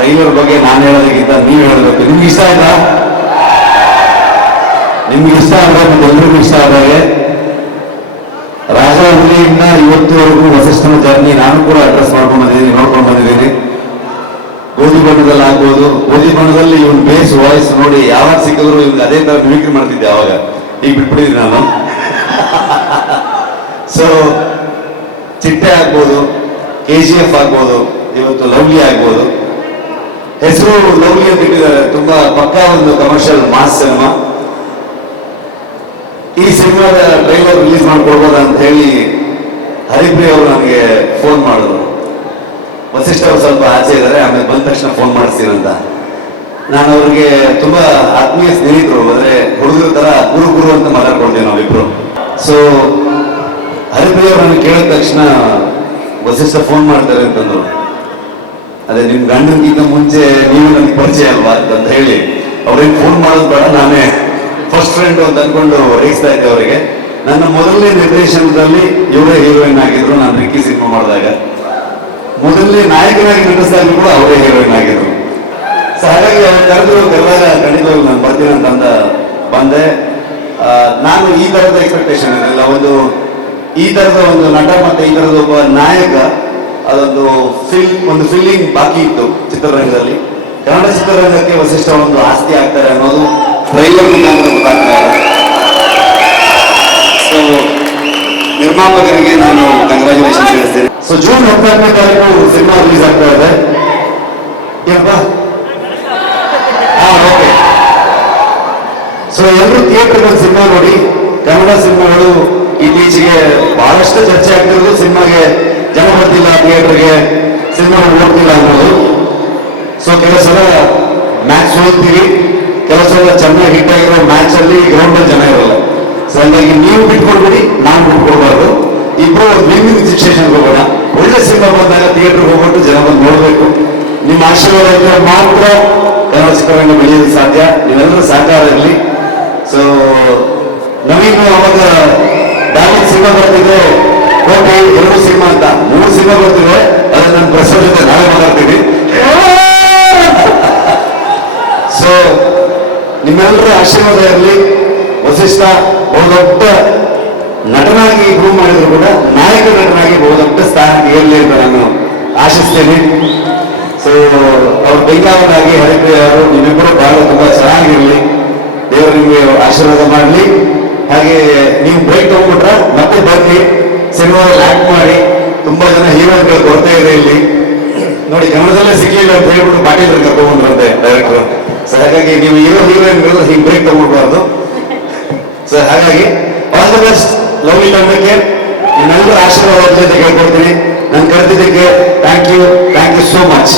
Trailer ಬಗ್ಗೆ ನಾನು ಹೇಳೋದಕ್ಕಿಂತ ನೀವು ಹೇಳಬೇಕು ನಿಮ್ಗೆ ಇಷ್ಟ ಇಲ್ಲ ನಿಮ್ಗೆ ಇಷ್ಟ ಆದ್ರೆ ಮತ್ತೆ ಎಲ್ರಿಗೂ ಇಷ್ಟ ಆದಾಗೆ. ರಾಜಿಯಿಂದ ಇವತ್ತುವರೆಗೂ ವಸಿಷ್ಠನ ಜರ್ನಿ ನಾನು ಕೂಡ ಅಡ್ರೆಸ್ ಮಾಡ್ಕೊಂಡು ಬಂದಿದ್ದೀನಿ, ನೋಡ್ಕೊಂಡು ಬಂದಿದ್ದೀನಿ. ಗೋಧಿ ಬಣ್ಣದಲ್ಲಿ ಆಗ್ಬೋದು. ಗೋಧಿ ಬಣ್ಣದಲ್ಲಿ ಇವನ್ ಬೇಸ್ ವಾಯ್ಸ್ ನೋಡಿ ಯಾವಾಗ ಸಿಕ್ಕಿದ್ರು ಇವ್ನಿಗೆ ಅದೇ ತರ ಮಿಮಿಕ್ರಿ ಮಾಡ್ತಿದ್ದೆ ಅವಾಗ. ಈಗ ಬಿಟ್ಬಿಟ್ಟಿದ್ದೀನಿ ನಾನು. ಸೊ ಚಿಟ್ಟೆ ಆಗ್ಬೋದು ಕೆ ಜಿ ಎಫ್ ಆಗ್ಬೋದು, ಇವತ್ತು ಲವ್ಲಿ ಆಗ್ಬೋದು. ಹೆಸರು ಲವ್ಲಿ ಅಂತ ಇಟ್ಟಿದ್ದಾರೆ ತುಂಬಾ ಪಕ್ಕಾ ಒಂದು ಕಮರ್ಷಿಯಲ್ ಮಾಸ್ ಸಿನಿಮಾ ಈ ಸಿನಿಮಾದ ಟ್ರೈಲರ್ ರಿಲೀಸ್ ಮಾಡ್ಕೊಡ್ಬೋದ ಅಂತ ಹೇಳಿ ಹರಿಪ್ರಿಯ ಅವರು ನನಗೆ ಫೋನ್ ಮಾಡಿದ್ರು. ವಸಿಷ್ಠ ಅವರು ಸ್ವಲ್ಪ ಆಚೆ ಇದ್ದಾರೆ, ಆಮೇಲೆ ಬಂದ ತಕ್ಷಣ ಫೋನ್ ಮಾಡಿಸ್ತೀರಂತ ನಾನು ಅವ್ರಿಗೆ ತುಂಬಾ ಆತ್ಮೀಯ ಸ್ನೇಹಿತರು, ಅಂದ್ರೆ ಹುಡುಗರ ತರ ಗುರು ಗುರು ಅಂತ ಮಾತಾಡ್ಕೊಳ್ತೀವಿ ನಾವಿಬ್ರು ಸೊ ಹರಿಪ್ರಿಯ ಅವ್ರನ್ನ ಕೇಳಿದ ತಕ್ಷಣ ವಸಿಷ್ಠ ಫೋನ್ ಮಾಡ್ತಾರೆ ಅಂತಂದ್ರು. ಅದೇ ನಿಮ್ ಗಂಡನಿಗಿಂತ ಮುಂಚೆ ನೀವು ನನಗೆ ಪರಿಚಯ ಅಲ್ವಾ ಅಂತ ಹೇಳಿ. ಅವ್ರಿಗೆ ಫೋನ್ ಮಾಡೋದು ಬೇಡ, ನಾನೇ ಫಸ್ಟ್ ಫ್ರೆಂಡ್ ಅಂತ ಅನ್ಕೊಂಡು ರೇಗಿಸ್ತಾ ಇದ್ದೆ ಅವರಿಗೆ. ನನ್ನ ಮೊದಲನೇ ನಿರ್ದೇಶನದಲ್ಲಿ ಇವರೇ ಹೀರೋಯಿನ್ ಆಗಿದ್ರು, ನಾನು ರಿಕ್ಕಿ ಸಿನಿಮಾ ಮಾಡಿದಾಗ. ಮೊದಲನೇ ನಾಯಕನಾಗಿ ನಟಿಸಿದಾಗ ಕೂಡ ಅವರೇ ಹೀರೋಯಿನ್ ಆಗಿದ್ರು. ಸೊ ಹಾಗಾಗಿ ಅವ್ರು ಕರೆದ್ರು, ಕರೆದಾಗ ಖಂಡಿತವಾಗ್ಲೂ ನಾನು ಬರ್ತೀನಿ ಅಂತಂದ ಬಂದೆ. ನಾನು ಈ ತರದ ಎಕ್ಸ್ಪೆಕ್ಟೇಷನ್ ಇರಲಿಲ್ಲ ಒಂದು ಈ ತರದ ಒಂದು ನಟ ಮತ್ತೆ ಈ ತರದ ಒಬ್ಬ ನಾಯಕ ಅದೊಂದು ಫಿಲ್ ಒಂದು ಫೀಲಿಂಗ್ ಬಾಕಿ ಇತ್ತು ಚಿತ್ರರಂಗದಲ್ಲಿ. ಕನ್ನಡ ಚಿತ್ರರಂಗಕ್ಕೆ ವಸಿಷ್ಠ ಒಂದು ಆಸ್ತಿ ಆಗ್ತಾರೆ ಅನ್ನೋದು ಟ್ರೈಲರ್ ಮುಖಾಂತರ ಗೊತ್ತಾಗ್ತಾ ಇದೆ. ಸೊ ನಿರ್ಮಾಪಕರಿಗೆ ನಾನು ಕಂಗ್ರಾಚುಲೇಷನ್ ತಿಳಿಸ್ತೇನೆ ಸೊ ಜೂನ್ ಹದಿನಾಲ್ಕನೇ ತಾರೀಕು ಸಿನಿಮಾ ರಿಲೀಸ್ ಆಗ್ತಾ ಇದೆ. ಸೊ ಎಲ್ಲರೂ ಥಿಯೇಟರ್ ಸಿನಿಮಾ ನೋಡಿ ಕನ್ನಡ ಸಿನಿಮಾಗಳು ಇತ್ತೀಚೆಗೆ ಬಹಳಷ್ಟು ಚರ್ಚೆ ಆಗ್ತಿರೋದು ಸಿನಿಮಾಗೆ ಜನ ಬರ್ತಿಲ್ಲ ಥಿಯೇಟರ್ಗೆ ಸಿನಿಮಾ ನೋಡ್ತಿಲ್ಲ ಅನ್ನೋದು? ಸೊ ಕೆಲವು ಸಲ ಮ್ಯಾಚ್ ಸೋಲ್ತೀವಿ ಕೆಲವು ಸಲ ಚೆನ್ನಾಗಿ ಹಿಟ್ ಆಗಿರೋ ಮ್ಯಾಚ್ ಅಲ್ಲಿ ಗ್ರೌಂಡ್ ಅಲ್ಲಿ ಜನ ಇರಲ್ಲ. ಸೊ ಹಂಗಾಗಿ ನೀವು ಬಿಟ್ಕೊಡ್ಬಿಡಿ, ನಾನು ಬಿಟ್ಕೊಡ್ಬಾರ್ದು. ಇಬ್ರು ವಿನ್ ಸಿಚುವೇಶನ್ ಹೋಗೋಣ. ಒಳ್ಳೆ ಸಿನಿಮಾ ಬಂದಾಗ ಥಿಯೇಟರ್ ಹೋಗ್ಬಿಟ್ಟು ಜನ ಬಂದು ನೋಡ್ಬೇಕು. ನಿಮ್ಮ ಆಶೀರ್ವಾದ ಇದ್ರೆ ಮಾತ್ರ ಕನ್ನಡ ಚಿತ್ರರಂಗ ಬೆಳೆಯೋದಕ್ಕೆ ಸಾಧ್ಯ. ನೀವೆಲ್ಲರೂ ಸಹಕಾರ ಇರಲಿ. ಸೊ ನವೀನ್, ಅವಾಗ ಡಾರ್ಲಿಂಗ್ ಸಿನಿಮಾ ಬರ್ತಿದೆ ಕೋಟೆ ಎರಡು ಸಿನಿಮಾ ಅಂತ. ಮೂರು ಸಿನಿಮಾ ಬರ್ತಿದೆ ಅದನ್ನ ನಾನು ಪ್ರೆಸ್ ಜೊತೆ ನಾಳೆ ಮಾತಾಡ್ತೀನಿ. ಸೊ ನಿಮ್ಮೆಲ್ಲರ ಆಶೀರ್ವಾದ ಇರಲಿ. ವಸಿಷ್ಠ, ಬಹುದೊಡ್ಡ ನಟನಾಗಿ ಪ್ರೂವ್ ಮಾಡಿದ್ರು ಕೂಡ ನಾಯಕ ನಟನಾಗಿ ಬಹುದೊಡ್ಡ ಸ್ಥಾನ ಇರಲಿ ಅಂತ ನಾನು ಆಶಿಸ್ತೇನೆ. ಸೊ ಅವ್ರ ಬೆಂಗಾವನಾಗಿ ಹರಿಪ್ರಿಯ ಅವರು ನಿಮ್ಮಿಬ್ಬರು ಬಹಳ ತುಂಬಾ ಚೆನ್ನಾಗಿರಲಿ. ದೇವರು ನಿಮಗೆ ಆಶೀರ್ವಾದ ಮಾಡಲಿ. ಹಾಗೆ ನೀವು ಬ್ರೇಕ್ ತಗೊಂಡ್ಬಿಟ್ರ ಮತ್ತೆ ಬನ್ನಿ. ಸಿನಿಮಾದಲ್ಲಿ ಲ್ಯಾಕ್ ಮಾಡಿ ತುಂಬಾ ಜನ ಹೀರೋಗಳು ಕೊಡ್ತಾ ಇದೆ ಇಲ್ಲಿ. ನೋಡಿ ಕನ್ನಡದಲ್ಲೇ ಸಿಗ್ಲಿಲ್ಲ ಅಂತ ಹೇಳ್ಬಿಟ್ಟು ಪಾಟೀಲ್ ಕರ್ಕೊಂಡ್ರಂತೆ ಡೈರೆಕ್ಟರ್ ಸೊ ಹಾಗಾಗಿ ನೀವು ಹೀರೋ ಹೀರೋಯಿನ್ಗಳು ಹೀಗೆ ಬ್ರೇಕ್ ತಗೊಳ್ಬಾರ್ದು. ಸೊ ಹಾಗಾಗಿ ಆಲ್ ದ ಬೆಸ್ಟ್ ಲವ್ಲಿ ತಂಡಕ್ಕೆ. ನಿಮ್ಮೆಲ್ಲರ ಆಶೀರ್ವಾದ ಜೊತೆ ಕೇಳ್ಕೊಡ್ತೀನಿ. ನಾನು ಕರೆದಿದ್ದಕ್ಕೆ thank you thank you so much